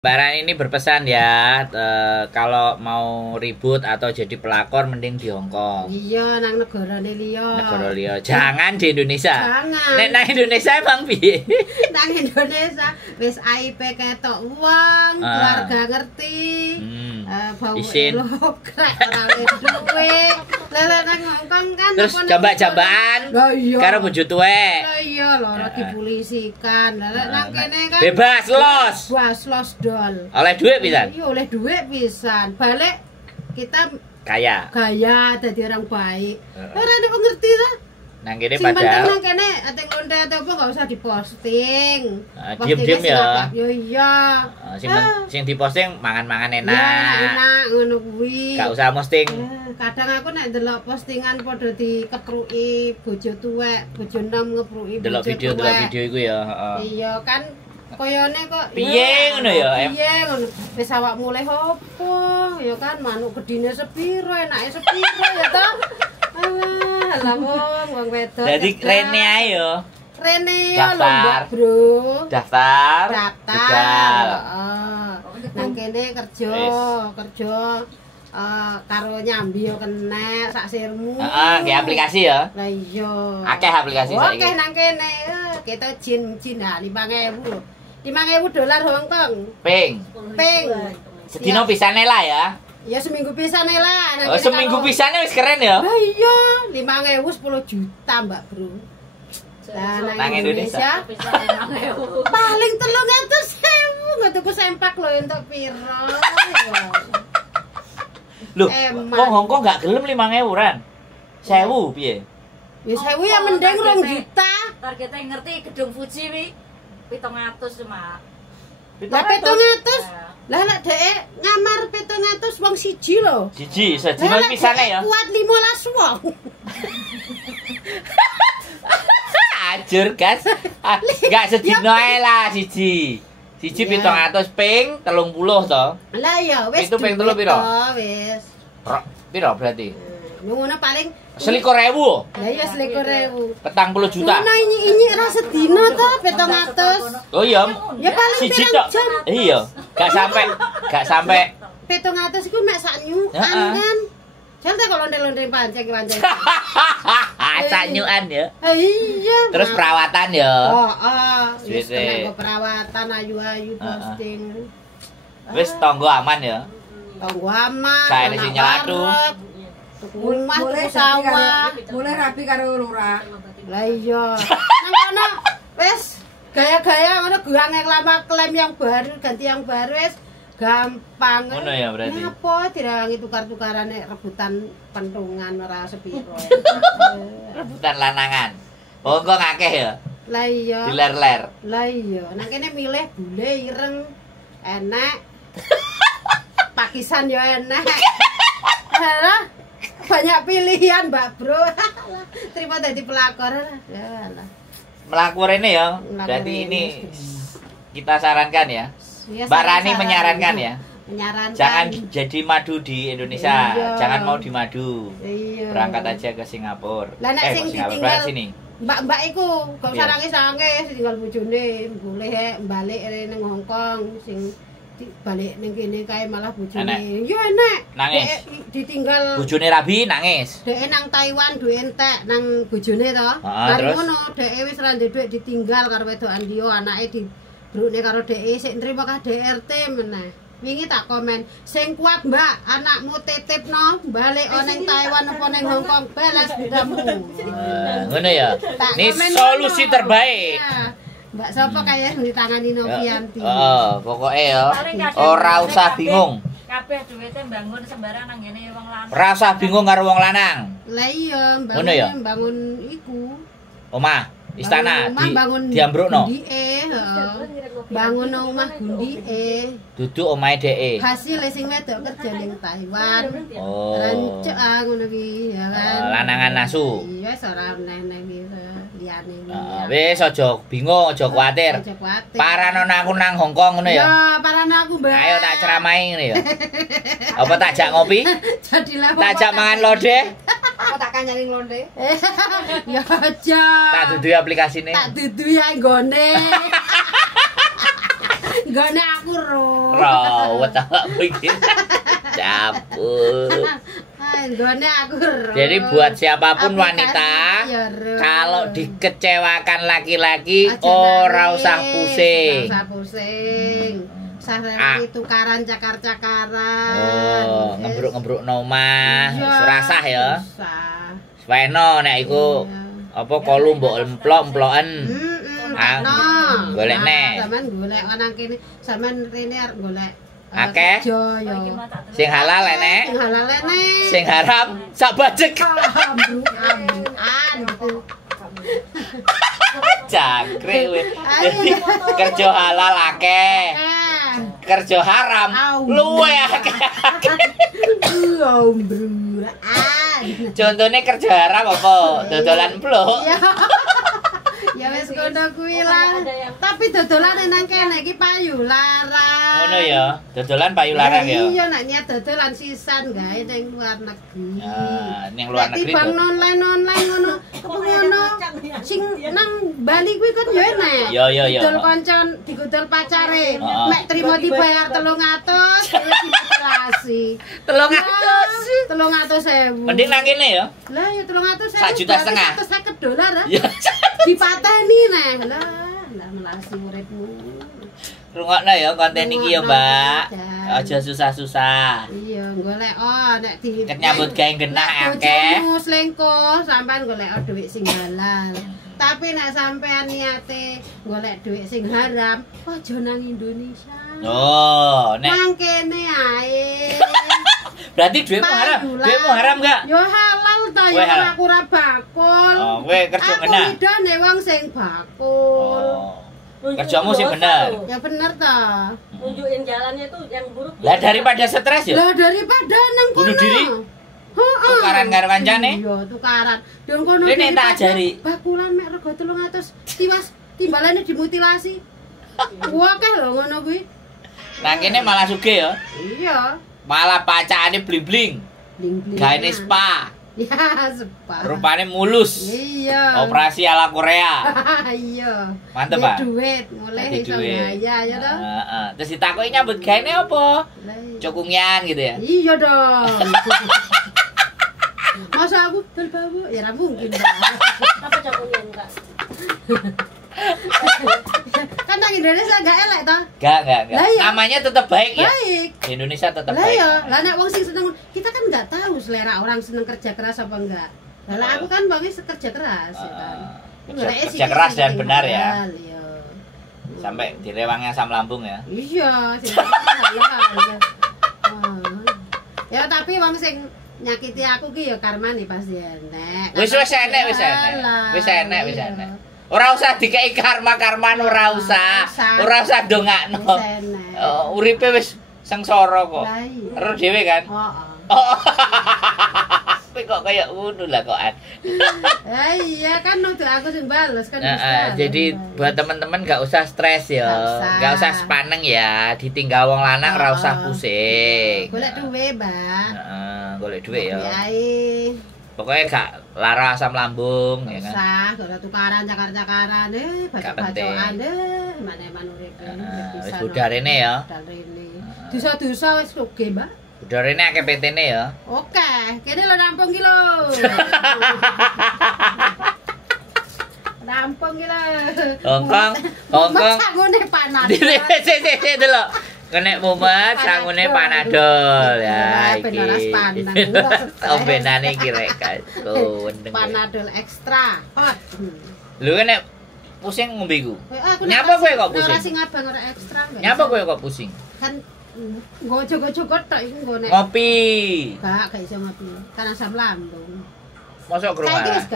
Mbak Rani ini berpesan ya, kalau mau ribut atau jadi pelakor mending di Hongkong. Iya, nang negara liya. Negara liya. Jangan di Indonesia. Jangan. Nek nang Indonesia emang piye? Nang Indonesia wis aib ketok wong, keluarga ngerti. Bau elok krek ora duwe. Lele nang Hongkong kan terus jambak-jambakan karo bojo tuwek. Iya lho, dipolisikan. Lele nang kene kan bebas los. Bebas los dol. Oleh duit pisan? Iya, oleh duit pisan. Balik kita kaya. Gaya dadi orang baik. Ora nek ngerti ta? Nang kene padahal padahal nang kene ate lonte ate apa enggak usah diposting. Diem-diem ya. Yo iya. Sing diposting mangan-mangan enak. Ya, enak ngono kuwi. Gak usah posting. Kadang aku nek ndelok postingan padha dikepruki bojo tuwek, bojo enom ngepruki bojo tuwek. Delok video iku ya, heeh. Iya kan koyone kok piye ngono ya? Piye ngono. Wis awakmu mulai opo? Ya kan manuk gedine sepiro, enake sepiro ya to? Alah wong wedok. Jadi rene ae yo. Rene ya lho, Mbak, Bro. Daftar. Heeh. Nang kene kerja karo nyambi yo kenek sak sirmu. Heeh, nggih aplikasi ya. Lah iya. Akeh aplikasi saiki. Akeh nang kene. Kita jin 5.000 lho. $5.000 Hongkong. Ping. Sedino pisane lah ya. Ya seminggu pisane lah. Oh, seminggu pisane wis keren ya. Lah iya, 5.000 10 juta, Mbak, Bro. Lah nang Indonesia paling 300.000 nggak tuku sempak lho entuk piro. Loh, kok Hongkong gak gelem 5.000 ran? 1.000 piye? Ya 1.000 ya mending 2 juta. Targetnya ngerti gedung Fuji wi 700 cuma. Lah 700. Lah nek dhek ngamar 700 wong siji lho. Siji, sedino pisane ya. Kuat 15 wong. Ajur, Gas. Enggak sedino ae lah siji. Siji 700 ping 30 to. Lah ya wis. Itu ping 3 piro? Wis. Piro berarti? Ngono paling 21.000. Lah ya 21.000. 40 juta. Nah ini ra sedina to 700. Oh iya. Ya paling siji tok. Iya. Gak sampai 700 iku mek sak nyukan kan. Jal ta kalau londe-londe pancing-pancing. Sak nyukan ya. Iya. Terus perawatan ya. Heeh. Wis kena perawatan ayu-ayu posting. Wis tonggo aman ya. Tonggo aman. Kae sing nyelatu. Rumah tuku sawah. Mulai rapi karo lurah. Lah iya. Nang kono wis gaya-gaya ngono guange klaim yang baru ganti yang baru wis gampang. Ngono ya berarti. Napa dirangi tukar-tukaran nek rebutan pentungan ora sepiro. Rebutan lanangan. Oh kok ngakeh ya? Lah iya. Diler-ler. Lah iya. Nang kene milih bule ireng enak. Pakisan ya enak. Alah. Banyak pilihan, Mbak, Bro. Terima dadi pelakor. Ya lah. Melakor ini ya. Berarti ini kita sarankan ya. Mbak Rani menyarankan ya. Menyarankan. Jangan jadi madu di Indonesia. Iya. Jangan mau di madu. Iya. Berangkat aja ke Singapura. Lah nek sing ditinggal sini. Mbak-mbak iku gak usah sange-sange tinggal bojone, boleh balik ning Hongkong sing balik ning kene kae malah bojone. Yo enak. Nangis. Ditinggal Bojone rabi nangis. Dhek nang Taiwan duwe entek nang bojone to. Mari ngono dhek wis ra ndek dhuwit ditinggal karo wedokan liya, anake dibrukne karo dhek sik nrimo KDRT meneh. Wingi tak komen, sing kuat Mbak, anakmu titipno balik ning Taiwan apa ning Hongkong balas budamu. Ngono ya. Ini solusi terbaik. Mbak sapa kaya ditangani Novianti. Pokoknya ya ora usah bingung. Kabeh duwite mbangun sembarang nang ngene wong lanang. Ora usah bingung karo wong lanang. Lah iya, bangun iku. Omah, istana diambrukno. Bangun omah gundike. Duduk omahe dheke. Hasil sing wedok kerja ning Taiwan. Oh. Rancuk ngono ki ya kan. Lanangan nasu. Iya, wis ora neh liyane. Wis aja bingung, aja kuwatir. Parano aku nang Hongkong ngono ya. Ya, parano aku, Mbak. Ayo tak ceramahi ngene ya. Apa tak jak ngopi? Jadi lewo. Tak jak mangan lode. Apa tak kanyari londe? Ya aja. Tak dudui aplikasine. Tak dudui ae nggone. Nggone aku Rawat awakmu iki. Capuk. Nggone aku Jadi buat siapapun Aplikasi wanita, ya, Ro. kalau dikecewakan laki-laki, Aja ora nangis, usah pusing. ora usah pusing. Ah. Tukaran cakar-cakaran. Oh, ngebruk-ngebruk nomah, Iya, surasah ya. Susah. Weno nek iku Iya. apa kolu mbok emplok-emploken. Ah, No. golek nek. Sampeyan golek ana kene, sampeyan rene arep golek Akeh. kerja ya. Sing halal enek, Sing halal nek. sing haram sak bajek. Ambruk-ambrukan. Jangkrik kowe. Jadi kerja halal akeh, kerja haram luwe akeh. Ambrukan. Contone kerja haram apa? Dodolan emplok. Ya. Ya wis kono kuwi lah. Tapi dodolane nang kene iki payu larang. Ngono ya, dodolan payu larang ya. Iya nek niat dodolan sisan gawe ning luar negeri. Nah, ning luar negeri. Bang online ngono. Ngono. Sing nang Bali kuwi kan ya enek. Yo. Didol koncon, digudol pacare. Heeh. Mek trimo dibayar 300, wis dimutilasi. 300. 300.000. Mending nang kene ya. Lah ya 300.000. $1,500. $150 ah. Ya. Dipateni neh. Lah melasi uripmu. Rungokno ya konten iki ya, Mbak. Rungokno, Aja susah-susah. Iya, golek nek di Ket nyambut gawe genah akeh. Bojomu selingkuh, sampean golek dhuwit sing halal. Tapi nek sampean niate golek dhuwit sing haram, aja nang Indonesia. Oh, nek Nang kene ae. berarti duitmu haram. Duitmu haram enggak? Yo halal ta Kowe yo halal. aku ora bakul. Oh, kowe kerja Aku genah. idone wong sing bakul. Oh. Kerjamu sih bener. Ya bener ta. Nunjukin jalannya tuh yang buruk. Lah daripada stres ya. Lah daripada nang kono. Bunuh diri? Heeh. Tukaran karo kancane? Iya, tukaran. Dong kono. Rene tak daripada ajari. Bakulan mek rego 300 tiwas timbalane dimutilasi. Wah kah lho ngono kuwi. Nang kene malah sugih ya. Iya. Malah pacakane bling-bling. Bling-bling. Gaene spa. Ya, spa. Rupane mulus. Iya. Operasi ala Korea. Iya. Mantep, Duit, Pak. Duit, mulai Dadi iso duit. gaya ya toh. Heeh. Terus ditakoki nyambut gaene apa? Lah, iya. Cukungan gitu ya. Iya dong. Masa aku berbau? Ya ora mungkin. Pak. Apa cokoknya enggak? Kan nang Indonesia gak elek toh? Enggak. Lah, iya. Namanya tetap baik ya. Baik. Di Indonesia tetap Lah baik. ya, lah nek wong sing seneng kita kan nggak tahu selera orang seneng kerja keras apa enggak. Lah aku kan wongnya kerja keras ya kan. Kerja keras dan benar ya. Iya. Sampai direwangnya asam lambung ya. Iya, sing halal. Ya tapi wong sing nyakiti aku ki ya karmane pasti enek. Wis enek. Wis enek. Ora usah dikei karma-karman ora usah. Ora usah dongakno. Wis enek. Uripe wis sengsara kok. Lah iya. Ero dhewe kan. Heeh. Kowe kok kaya ngono lah kokan. Ya iya kan nuduh aku sing bales kan bisa. Jadi buat teman-teman gak usah stres ya. Gak usah sepaneng ya. Ditinggal wong lanang ora usah pusing. Golek duwe, Mbak. Heeh, golek duit ya. Ae. Pokoknya gak lara asam lambung ya kan. Sah, gak tukaran cakar-cakaran bacok-bacokan mana-mana urip. Wis budal rene ya. Budal rene. Dosa-dosa wis oke, Mbak. Budal rene akeh PT-ne ya. Oke, kene lho rampung ki lho. Rampung ki lho. Hongkong. Sangune panas. Sik delok. Kene mumet sangune panadol ya iki. Ben ora sepaneng. Ombenane iki rek wendeng. Panadol ekstra. Hot. Lho nek pusing ngombe iku. Aku Nyapa kowe kok pusing? Ora sing abang ora ekstra. Nyapa kowe kok pusing? Kan nggo jogo-jogo tok iku nggo nek. Ngopi. Gak iso ngopi. Kan asam lambung. Mosok krungu. Saiki wis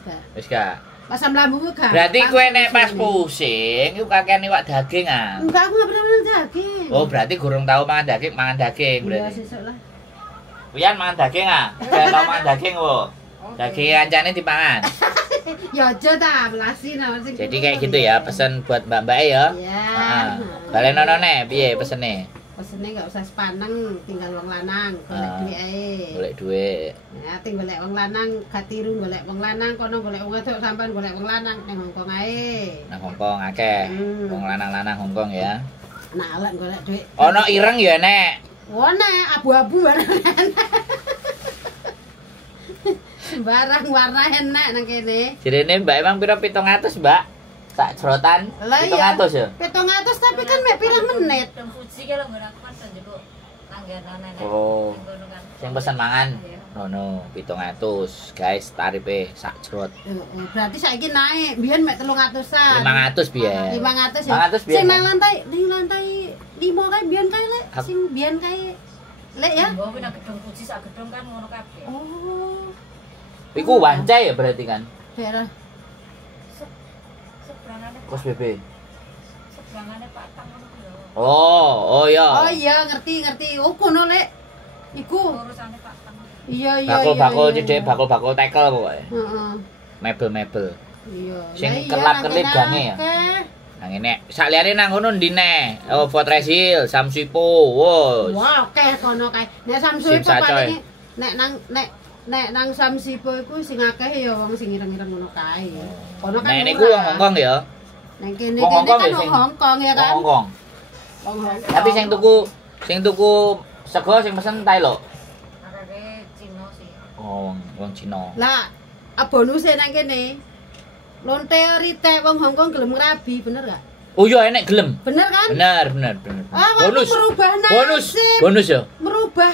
gak. Wis gak. Asam lambungku gak. Berarti kowe nek pas pusing iku kakean iwak daging ah. Enggak, aku gak pernah makan daging. Oh, berarti gurung tau mangan daging Iya, berarti. sesuk lah. Wian mangan daging ah. Gak tau mangan daging wo. Daging kancane dipangan. Ya aja ta, melasi nah sing. Jadi kayak gitu ya, pesen buat mbak-mbak ya. Iya. Balenono ne, piye pesene? Pesene enggak usah sepaneng, tinggal wong lanang, golek duit ae. Golek duit. Ya, tinggal golek wong lanang, gak tiru golek wong lanang, kono golek wong wedok, sampean golek wong lanang ning Hongkong ae. Nang Hongkong akeh. Hmm. Wong lanang-lanang Hongkong ya. Nak lek golek dhuwit. Ono ireng ya nek. Oh nek abu-abu barang. Barang warna enak nang kene. Jirene Mbak emang pira 700, Mbak? Sak jrotan 700 ya? 700 tapi kan mek pirang menit. Gedung Fuji ki lho nggon aku kan njupuk langganan nek. Oh. Ngono kan. Sing pesen mangan. Nono 700, guys, tarife sak jrot. Berarti saiki naik, biyen mek 300-an. 500 biyen. 500 ya. 500 biyen. Sing nang lantai 5 kae biyen kae lek. Sing biyen kae lek ya. Mbok kuwi nang gedung Fuji sak gedung kan ngono kabeh. Oh. Iku wancai ya berarti kan? Daerah Seberangane Kos BB. seberangane Pak Tang ngono ku lho. Oh ya. Oh iya, ngerti. Oh kono lek. Iku. Urusane Pak Tang. Iya. Bakul-bakul cedek, bakul-bakul tekel pokoke. Heeh. Mebel-mebel. Iya. Sing Lah iya, kelap-kelip nang gange ya? akeh. Nang ngene. Sak liyane nang ngono ndi neh? Oh, Fortresil, Samsipo. Wos. Wah, akeh kono kae. Nek Samsu Sim itu Sacoy. paling nek nang Samsipo iku sing akeh ya wong sing ireng-ireng ngono kae. Kono kan. Nek niku wong Hongkong ya. Nang kene Wong Hongkong kan ya, wong sing- Hongkong ya Wong kan. Hongkong. Wong Hongkong. Tapi sing tuku sego sing pesen Thailand. Areke Cina sih. Oh, wong Cina. Lah, bonuse nang kene. Lonte rite wong Hongkong gelem ngrabi, bener gak? Oh iya enek gelem. Bener kan? Bener. Ah, waktu merubah nasib. Bonus ya. Merubah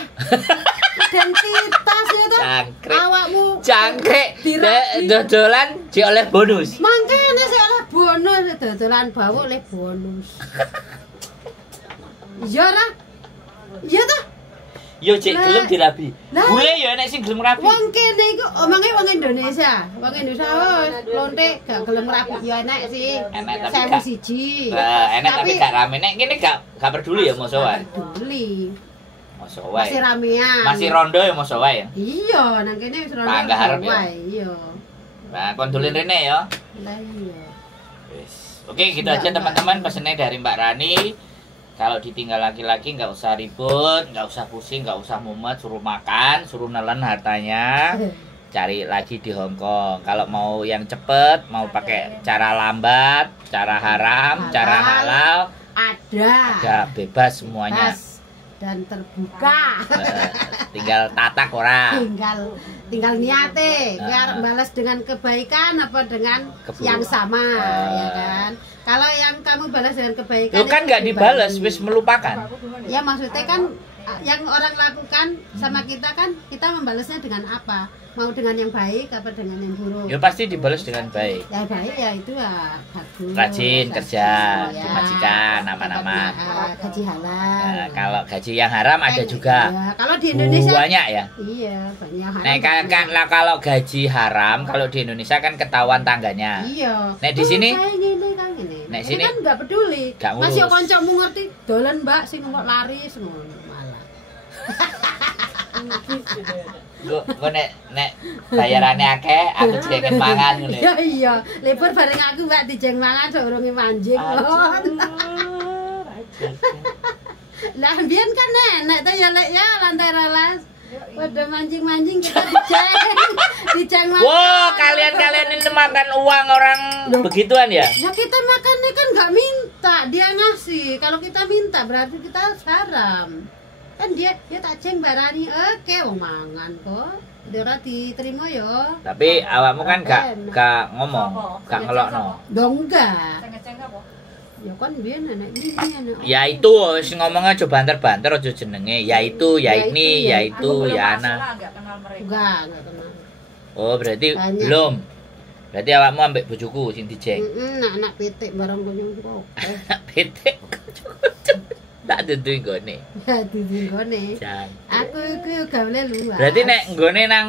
identitas ya toh. Cangkrek. Awakmu Cangkrek. dirabi. Dodolan di oleh bonus. Mangkene sik oleh bonus, dodolan bawuk oleh bonus. Iya ra? Iya toh? Yo cek Lah. gelem dirabi. Lah. Bule ya enek sing gelem rabi. Wong kene iku omonge wong Indonesia. Wong Indonesia lonte gak gelem rapi ya enek sih. Enek tapi Sewu gak. siji. Enek tapi gak rame. Nek kene gak peduli ya mosok wae. Peduli. Mosok wae. Masih ramean. Masih rondo ya mosok wae ya. Iya, nang kene wis rono. Tangga harap ya. wae, Iya. Nah, kondolin rene ya. Lah iya. Wis. Oke, gitu aja teman-teman pesennya dari Mbak Rani. Kalau ditinggal laki-laki nggak usah ribut, nggak usah pusing, nggak usah mumet, suruh makan, suruh nelen hartanya. Cari lagi di Hong Kong. Kalau mau yang cepet, mau pakai cara lambat, cara haram, cara halal, ada bebas semuanya. Bebas dan terbuka. Tinggal tatak orang. tinggal niate biar Nah. balas dengan kebaikan apa dengan Keburukan. yang sama ya kan. Kalau yang kamu balas dengan kebaikan Lu kan itu nggak dibales, dibagi. wis melupakan. Ya maksudnya kan yang orang lakukan sama kita kan kita membalasnya dengan apa? Mau dengan yang baik apa dengan yang buruk? Ya pasti dibales dengan baik. Ya baik ya itu ya bagus. Rajin kerja, ya. dimajikan, aman-aman. Gaji halal. Nah, kalau gaji yang haram ada juga. Ya, kalau di Indonesia Banyak ya. iya banyak haram. Nah, kalau gaji haram, kalau di Indonesia kan ketahuan tangganya. Iya. Nek di sini? Kayak gini kan gini. Nek Ini sini? kan nggak peduli. Nggak ngurus. Masih kancamu ngerti dolan Mbak sing kok lari ngono malah. Gue nek bayarannya akeh, aku jengen mangan ngono. Iya iya, libur bareng aku Mbak dijeng mangan durunge manjing. Lah mbiyen kan enak to ya Lek ya lantai rolas. Pada mancing-mancing kita dijeng mangan. Wow, kalian ini makan uang orang begituan ya? Ya kita makannya kan nggak minta, dia ngasih. Kalau kita minta berarti kita haram. Kan dia tak ceng barani, oke wong mangan kok. Dia ora diterima ya. Tapi awakmu kan gak ngomong, gak ngelokno. Dong enggak. Ceng-ceng apa? Ya kan biyen nenek ini anak. Ya itu wis ngomongnya aja banter-banter aja jenenge. Ya itu, ya ini, ya itu, ya ana. Enggak kenal mereka. Enggak kenal. Oh, berarti Banyak. belum. Berarti awakmu ambek bojoku sing dijeng. Anak pitik barang kunyung kok. Pitik. Tak tentu nggone. Ya dinggone. Jan. Aku iku gawe luas. Berarti nek nggone nang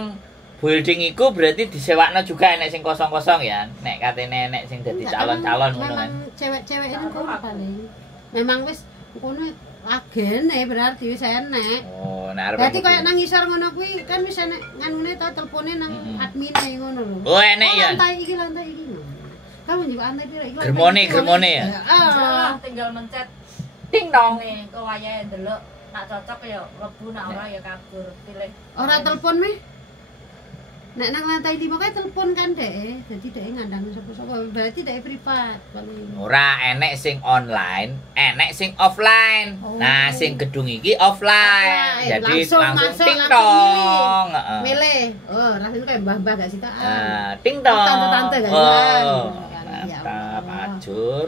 building iku berarti disewakno juga nek sing kosong-kosong ya. Nek katene nek sing dadi calon-calon ngono kan. Memang cewek-cewek ini kono paling. Memang wis kono agene berarti wis enek. Oh, nek arep. Berarti kayak nang ngisor ngono kuwi kan wis enek nganune ta telepone nang admine ngono lho. Oh, enek ya. Lantai iki ngono. Kamu juga lantai piro iki? Germone ya. Salah tinggal mencet Ting dong. nih kok wayahe ndelok nak cocok ya mlebu nak ora ya kabur pilih. Ora telepon meh. Nek nang lantai 5 kae telepon kan dek. Jadi dek ngandang sapa-sapa. Berarti dek privat. Ora enek sing online, enek sing offline. Oh. Nah, sing gedung iki offline. Jadi langsung masuk, ting langsung tong. milih. Oh, rasanya kayak mbah-mbah gak sitaan. Ting tong. Tante-tante gak Oh, sitaan. mantap, ajur.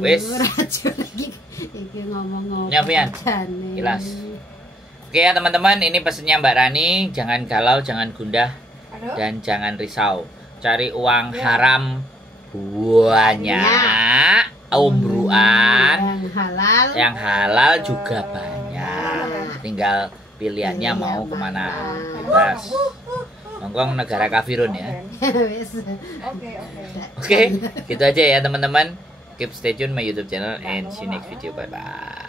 Wis. Wis. Iki ngomong-ngomong. Nyapian? Jelas. Oke ya teman-teman, ini pesennya Mbak Rani. Jangan galau, jangan gundah. Dan jangan risau, cari uang haram banyak, umbruan yang halal juga banyak. Tinggal pilihannya mau kemana, bebas. Hongkong negara kafirun ya. Oke, gitu aja ya teman-teman. Keep stay tune my YouTube channel and see you next video. Bye bye.